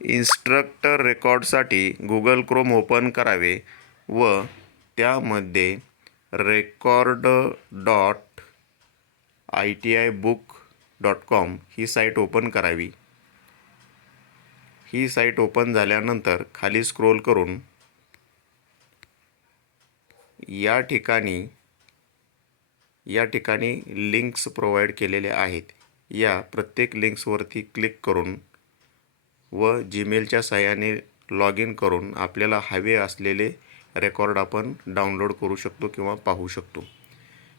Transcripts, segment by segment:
Instructor रेकॉर्डसाठी Google Chrome open करावे व त्यामध्ये record.itibook.com ही साईट ओपन करावी. ही साईट ओपन झाल्यानंतर खाली स्क्रोल करून या ठिकाणी लिंक्स प्रोव्हाइड केलेले आहेत. या प्रत्येक लिंक्सवरती क्लिक करून व जीमेलच्या सहाय्याने लॉग इन करून आपल्याला हवे असलेले रेकॉर्ड आपण डाउनलोड करू शकतो किंवा पाहू शकतो.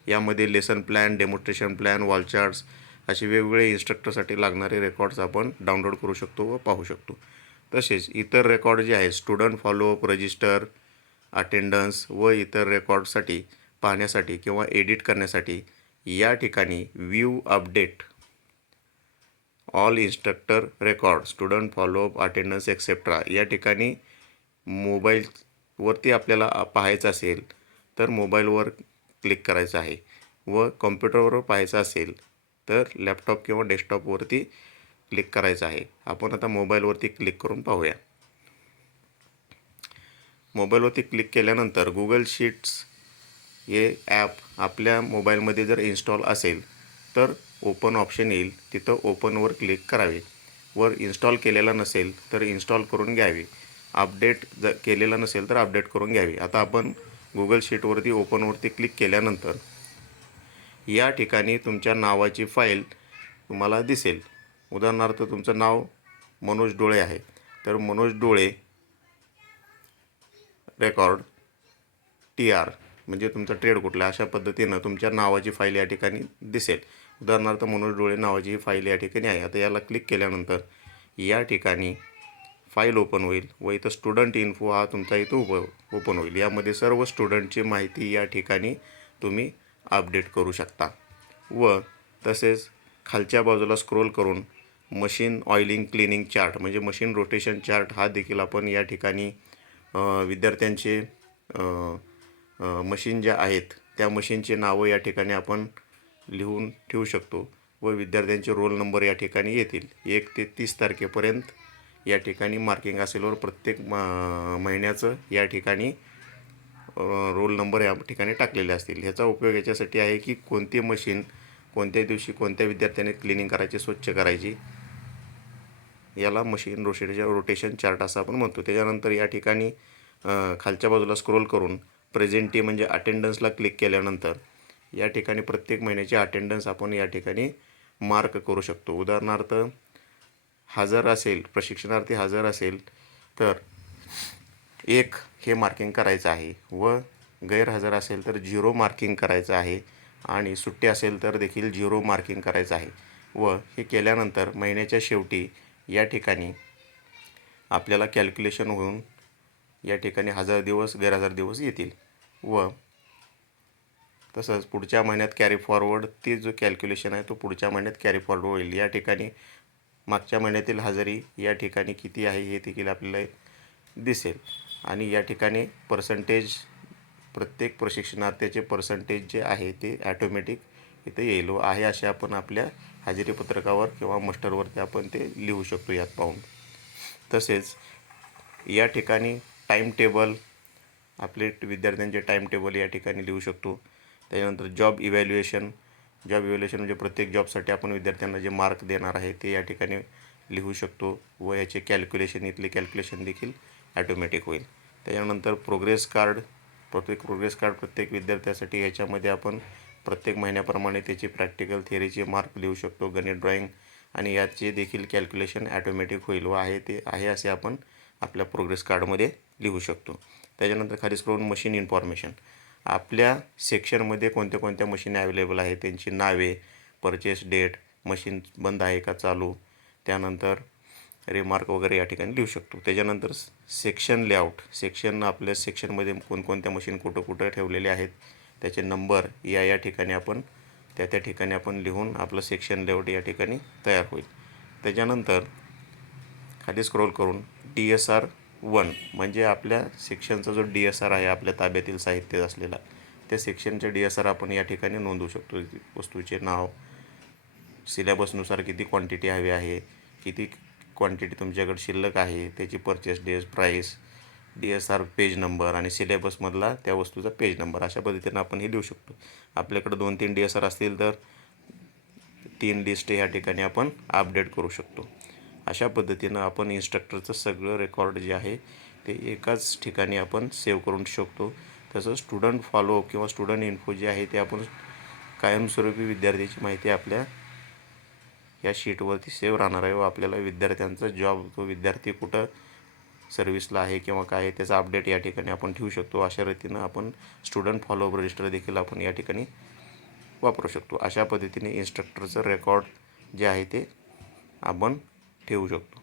यामध्ये lesson plan, demonstration plan, wall charts असे वेगवेगळे इन्स्ट्रक्टरसाठी लागणारे रेकॉर्ड्स आपण डाउनलोड करू शकतो व पाहू शकतो. तसेच इतर रेकॉर्ड जे आहेत स्टुडंट फॉलोअप, रजिस्टर, अटेंडन्स व इतर रेकॉर्डसाठी पाहण्यासाठी किंवा एडिट करण्यासाठी या ठिकाणी view update all instructor record, student follow up, attendance etcetera या ठिकाणी मोबाईलवरती आपल्याला पाहायचं असेल तर मोबाईलवर क्लिक करायचं आहे व कॉम्प्युटरवर पाहायचं असेल तर लॅपटॉप किंवा डेस्कटॉपवरती क्लिक करायचं आहे. आपण आता मोबाईलवरती क्लिक करून पाहूया. मोबाईलवरती क्लिक केल्यानंतर गुगल शीट्स हे ॲप आपल्या मोबाईलमध्ये जर इन्स्टॉल असेल तर ओपन ऑप्शन येईल, तिथं ओपनवर क्लिक करावे. वर इन्स्टॉल केलेला नसेल तर इन्स्टॉल करून घ्यावे. अपडेट केलेला नसेल तर अपडेट करून घ्यावे. आता आपण गुगल शीटवरती ओपनवरती क्लिक केल्यानंतर या ठिकाणी तुमच्या नावाची फाईल तुम्हाला दिसेल. उदाहरणार्थ तुमचं नाव मनोज डोळे आहे तर मनोज डोळे रेकॉर्ड TR म्हणजे तुमचा ट्रेड कुठला, अशा पद्धतीनं तुमच्या नावाची फाईल या ठिकाणी दिसेल. उदाहरणार्थ मनोज डोळे नावाची ही फाईल या ठिकाणी आहे. आता याला क्लिक केल्यानंतर या ठिकाणी फाईल ओपन होईल व इथं स्टुडंट इन्फो हा तुमचा इथं ओपन होईल. यामध्ये सर्व स्टुडंटची माहिती या ठिकाणी तुम्ही अपडेट करू शकता. व तसेच खालच्या बाजूला स्क्रोल करून मशीन ऑइलिंग क्लिनिंग चार्ट म्हणजे मशीन रोटेशन चार्ट हा देखील आपण या ठिकाणी विद्यार्थ्यांचे मशीन ज्या आहेत त्या मशीनचे नावं या ठिकाणी आपण लिहून ठेवू शकतो व विद्यार्थ्यांचे रोल नंबर या ठिकाणी येतील. 1 ते 30 तारखेपर्यंत या ठिकाणी मार्किंग असेल व प्रत्येक महिन्याचं या ठिकाणी रोल नंबर या ठिकाणी टाकलेले असतील. ह्याचा उपयोग याच्यासाठी आहे की कोणती मशीन कोणत्या दिवशी कोणत्या विद्यार्थ्याने क्लिनिंग करायची, स्वच्छ करायची, याला मशीन रोटेशन चार्ट असं आपण म्हणतो. त्याच्यानंतर या ठिकाणी खालच्या बाजूला स्क्रोल करून प्रेझेंटी म्हणजे अटेंडन्सला क्लिक केल्यानंतर या ठिकाणी प्रत्येक महिन्याची अटेंडन्स आपण या ठिकाणी मार्क करू शकतो. उदाहरणार्थ हजर असेल, प्रशिक्षणार्थी हजर असेल तर 1 हे मार्किंग करायचं आहे व गैरहजर असेल तर 0 मार्किंग करायचं आहे आणि सुट्टी असेल तर देखील 0 मार्किंग करायचं आहे. व हे केल्यानंतर महिन्याच्या शेवटी या ठिकाणी आपल्याला कॅल्क्युलेशन होऊन या ठिकाणी हजर दिवस गैरहजर दिवस येतील व तसंच पुढच्या महिन्यात कॅरी फॉरवर्ड ते जो कॅल्क्युलेशन आहे तो पुढच्या महिन्यात कॅरी फॉरवर्ड होईल. या ठिकाणी मागच्या महिन्यातील हजेरी या ठिकाणी किती आहे हे देखील आपल्याला दिसेल आणि या ठिकाणी पर्सेंटेज प्रत्येक प्रशिक्षणार्थीचे पर्सेंटेज जे आहे ते ॲटोमॅटिक इथे येईल व आहे असे आपण आपल्या हजेरी पत्रकावर किंवा मस्टरवरती आपण ते लिहू शकतो यात पाहून. तसेच या ठिकाणी टाईम टेबल आपले विद्यार्थ्यांचे टाईम टेबल या ठिकाणी लिहू शकतो. त्याच्यानंतर जॉब इव्हॅल्युएशन म्हणजे प्रत्येक जॉबसाठी आपण विद्यार्थ्यांना जे मार्क देणार आहे ते या ठिकाणी लिहू शकतो व याचे कॅल्क्युलेशन इथले कॅल्क्युलेशन देखील ॲटोमॅटिक होईल. त्याच्यानंतर प्रोग्रेस कार्ड प्रत्येक विद्यार्थ्यासाठी याच्यामध्ये आपण प्रत्येक महिन्याप्रमाणे त्याची प्रॅक्टिकल थिअरीचे मार्क लिहू शकतो. गणित, ड्रॉईंग आणि याचे देखील कॅल्क्युलेशन ॲटोमॅटिक होईल व ते आहे असे आपण आपल्या प्रोग्रेस कार्डमध्ये लिहू शकतो. त्याच्यानंतर खाली स्क्रोल मशीन इन्फॉर्मेशन आपल्या सेक्शनमध्ये कोणत्या कोणत्या मशीन अवेलेबल आहे त्यांची नावे, परचेस डेट, मशीन बंद आहे का चालू, त्यानंतर रिमार्क वगैरे या ठिकाणी लिहू शकतो. त्याच्यानंतर सेक्शन लेआउट आपल्या सेक्शनमध्ये कोणकोणत्या मशीन कुठं ठेवलेले आहेत त्याचे नंबर या ठिकाणी आपण त्या ठिकाणी आपण लिहून आपलं सेक्शन लेआउट या ठिकाणी तयार होईल. त्याच्यानंतर खाली स्क्रोल करून DSR 1 म्हणजे आपल्या सेक्शनचा जो DSR आहे आपल्या ताब्यातील साहित्य असलेला त्या सेक्शनचे DSR आपण या ठिकाणी नोंदवू शकतो. वस्तूचे नाव, सिलेबसनुसार किती क्वांटिटी हवी आहे, किती क्वांटिटी तुमच्याकडे शिल्लक आहे, त्याची purchase days, price, DSR page number आणि सिलेबसमधला त्या वस्तूचा पेज नंबर, अशा पद्धतीनं आपण हे लिहू शकतो. आपल्याकडं 2-3 DSR असतील तर 3 लिस्ट ह्या ठिकाणी आपण अपडेट करू शकतो. अशा पद्धतीनं आपण इन्स्ट्रक्टरचं सगळं रेकॉर्ड जे आहे ते एकाच ठिकाणी आपण सेव्ह करून शकतो. तसंच स्टुडंट फॉलोअप किंवा स्टुडंट इन्फो जे आहे ते आपण कायमस्वरूपी विद्यार्थ्याची माहिती आपल्या या शीटवरती सेव्ह राहणार आहे व आपल्याला विद्यार्थ्यांचा जॉब, तो विद्यार्थी कुठं सर्व्हिसला आहे किंवा काय आहे त्याचा अपडेट या ठिकाणी आपण ठेवू शकतो. अशा रीतीनं आपण स्टुडंट फॉलोअप रजिस्टर देखील आपण या ठिकाणी वापरू शकतो. अशा पद्धतीने इन्स्ट्रक्टरचं रेकॉर्ड जे आहे ते आपण ठेवू शकतो.